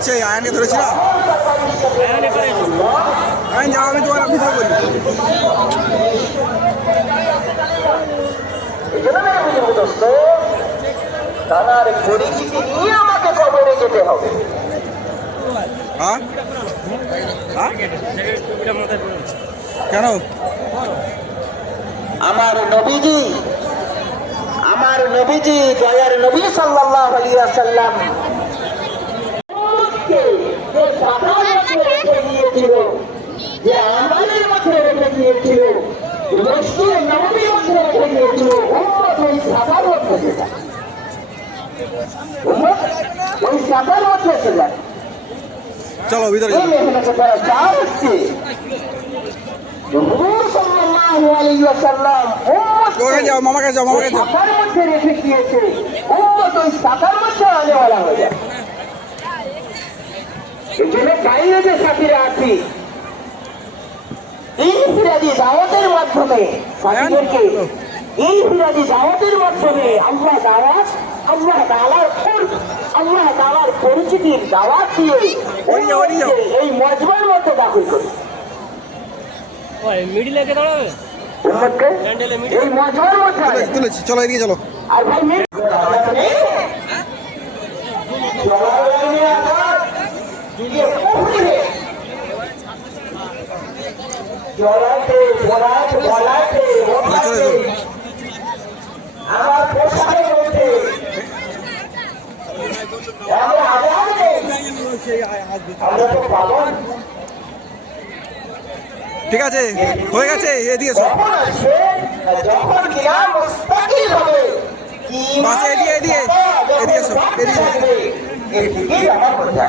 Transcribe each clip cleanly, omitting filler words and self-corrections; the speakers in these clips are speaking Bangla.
করছে? আয়নকে ধরেছিল? আয়ন যাও, আমি তোমার ভিডিও করি। তার পরিচিতি নিয়ে আমাকে কবরে যেতে হবে। হ্যাঁ কেন? আমার নবীজি দয়ার নবী সাল্লাল্লাহু আলাইহি ওয়াসাল্লাম যে আমাদের মধ্যে রেখে দিয়েছিল, রসুল নবীর মধ্যে রেখে দিয়েছিল, ওই সাদার মধ্যে সেটা, ওই সাদার মধ্যে সেটা। চলো ভিতরে যা হচ্ছে যাও, মামা কাছে যাও, মামা কাছে যাও। মধ্যে রেখে দিয়েছে, ওই সাদার মধ্যে আনে বলা হয়ে যায়। এই জন্য চাইলে যে সাথীরা আছি এই ফিরাজি দাওয়াতের মাধ্যমে সাথীদেরকে, এই ফিরাজি দাওয়াতের মাধ্যমে আল্লাহ তাআলার পরিচিতির দাওয়াত দিয়ে এই মজমার মধ্যে দাখিল করি। এই মজমার মধ্যে তুলেছি, চলো এদিকে চলো। আর ভাই আমার পোশাকের মধ্যে ঠিক আছে, হয়ে গেছে, এদিকে এসো। যখন কিয়াম মুস্তাকিল হবে, বাস এদিকে এসো, এদিকে আমার কথা।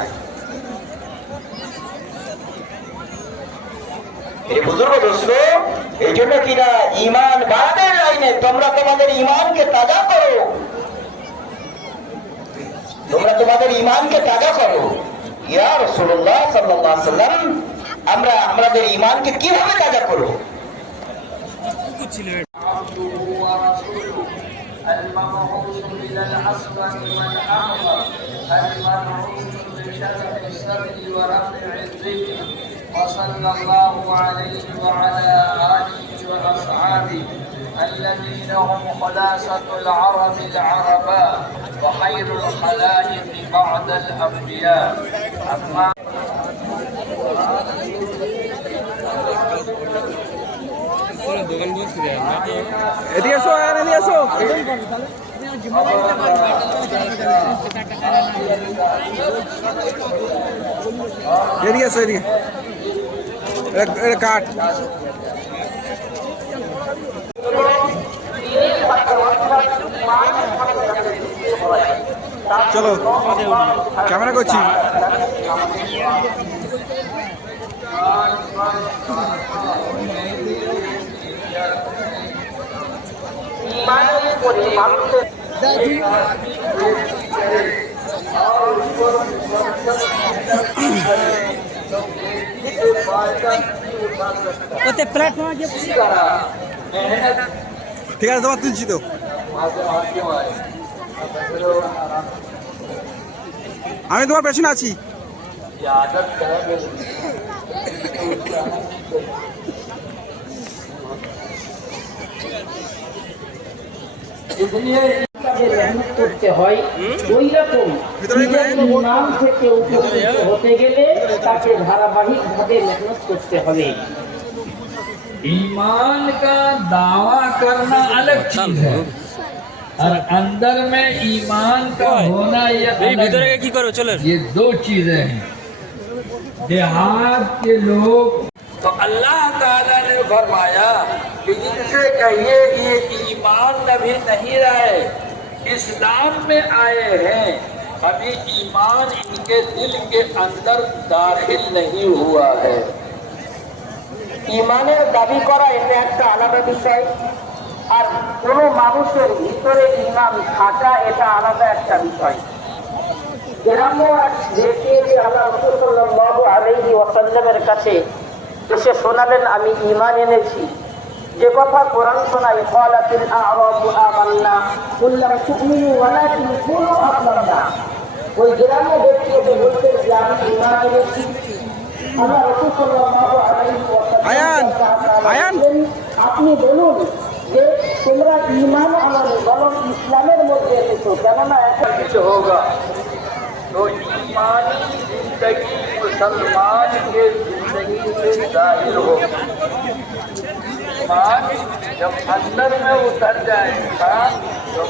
বুজুর্গ দোস্ত, এই জন্য কিনা ইমান বাড়ানোর লাইনে তোমরা তোমাদের ইমানকে তাজা করো, ইয়া রাসূলুল্লাহ সাল্লাল্লাহু আলাইহি ওয়াসাল্লাম, আমরা আমাদের ইমানকে কিভাবে তাজা করব? المبعوث إلى الأسود والأحمر المبعوث بشرح الصدر ورفع الذكر وصلى الله عليه وعلى آله وأصحابه الذين هم خلاصة العرب العرباء وخير الخلائق بعد الأنبياء. أما এদিকে এসো, এদিকে এসো। এদিকে এসো, এদিকে কাট। চলো ক্যামেরা করছি। ঠিক আছে, তোমার তুলছি তো। আমি তোমার পেছনে আছি। করতে হয় ওই রকম নাম থেকে উপকৃত হতে গেলে তাকে ধারাবাহিকভাবে মেহনত করতে হবে। ईमान का दावा करना अलग चीज है और अंदर में ईमान का होना ये अलग है। ये दो चीजें हैं। देहात के लोग तो अल्लाह ताला ने फरमाया कि इनसे कहिए कि ये ईमान अभी नहीं रहे, इस्लाम में आए हैं, अभी ईमान इनके दिल के अंदर दाखिल नहीं हुआ है। ইমানের দাবি করা এটা একটা আলাদা বিষয়, আর কোন মানুষের ভিতরে ইমান থাকা এটা আলাদা একটা বিষয়। আল্লাহ রাসূল সাল্লাল্লাহু আলাইহি ওয়াসাল্লামের কাছে এসে শোনালেন আমি ইমান এনেছি, যে কথা কোরআন শোনায় ক্বালাতিল আ'রাবু আমান্না কুল লাম তু'মিনু ওয়ালাকিন কুলু আসলামনা। ওই গ্রাম্য ব্যক্তি এসে বলতেন যে আমি ঈমান এনেছি। আল্লাহ রাসূল সাল্লাল্লাহু আলাইহি আয়ান, আয়ান। ওয়াসাল্লাম আপনি বলুন যে তোমরা ঈমান আননি বরং ইসলামের মধ্যে এসেছো, কেননা এখন कुछ होगा तो ईमानी जिंदगी मुसलमान के जिंदगी से जाहिर हो। ईमान जब अंदर में उतर जाएगा तो